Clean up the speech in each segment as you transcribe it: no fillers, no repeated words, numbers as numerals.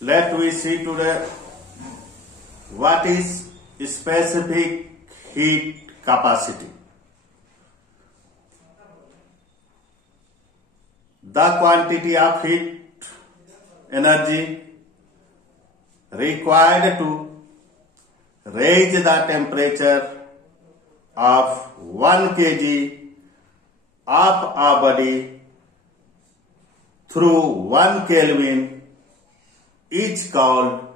Let we see today what is specific heat capacity. The quantity of heat energy required to raise the temperature of 1 kg of a body through 1 Kelvin is called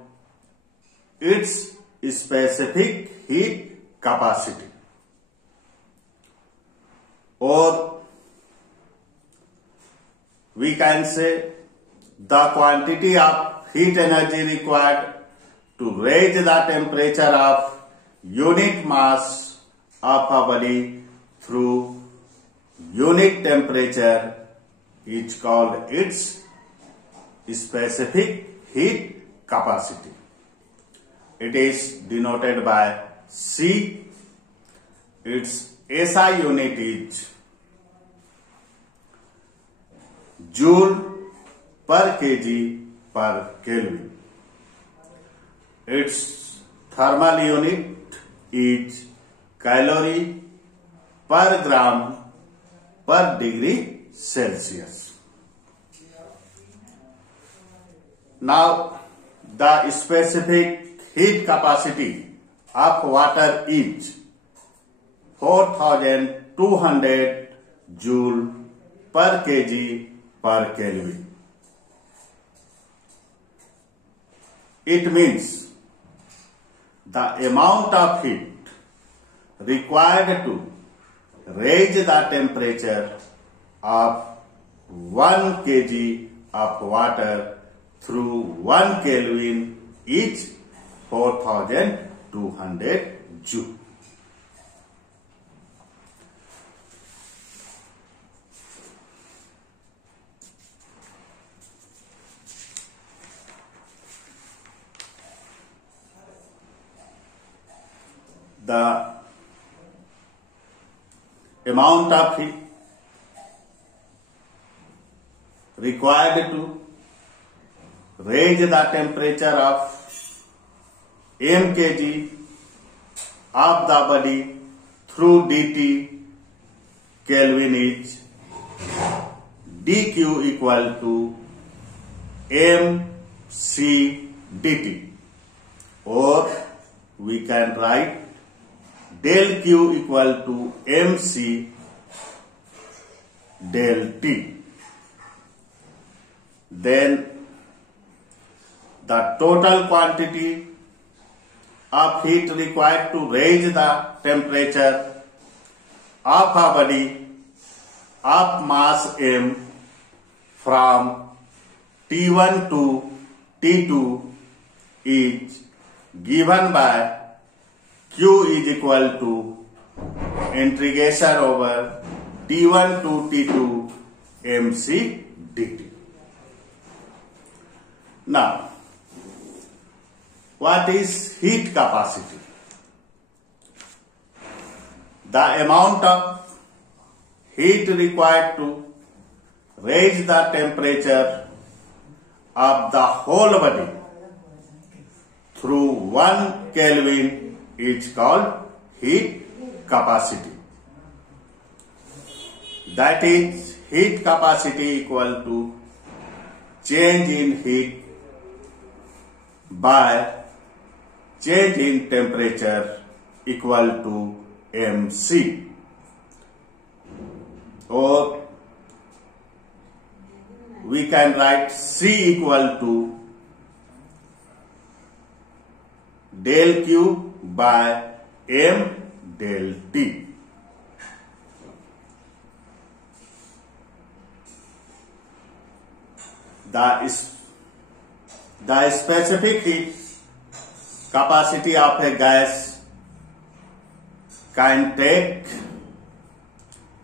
its specific heat capacity, or we can say the quantity of heat energy required to raise the temperature of unit mass of a body through unit temperature is called its specific heat capacity. It is denoted by C. Its SI unit is joule per kg per Kelvin. Its thermal unit is calorie per gram per degree Celsius. Now, the specific heat capacity of water is 4200 joule per kg per Kelvin. It means the amount of heat required to raise the temperature of 1 kg of water through 1 Kelvin is 4200 joule. The amount of heat required to raise the temperature of m kg of the body through dt Kelvin is dq equal to mc dt, or we can write del q equal to mc del t. Then the total quantity of heat required to raise the temperature of a body of mass m from T1 to T2 is given by Q is equal to integration over T1 to T2 mc dt. Now, what is heat capacity? The amount of heat required to raise the temperature of the whole body through 1 Kelvin is called heat capacity. That is, heat capacity equal to change in heat by change in temperature equal to mc, or we can write C equal to del q by m del t. The specific heat capacity of a gas can take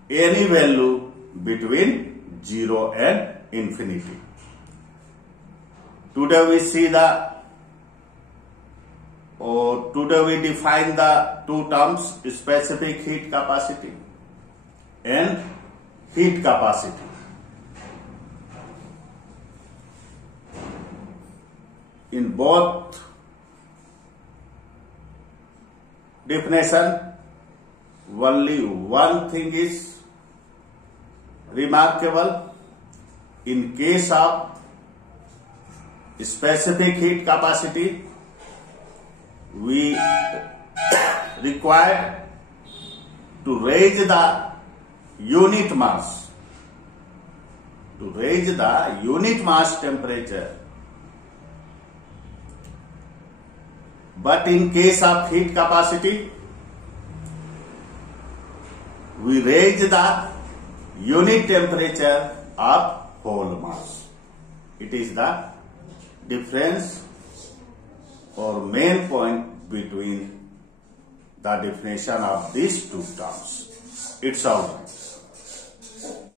any value between 0 and infinity. Today we define the two terms, specific heat capacity and heat capacity. in both definition, only one thing is remarkable. In case of specific heat capacity, we required to raise the unit mass, temperature. But in case of heat capacity, we raise the unit temperature of whole mass. It is the difference or main point between the definition of these two terms. It's all right.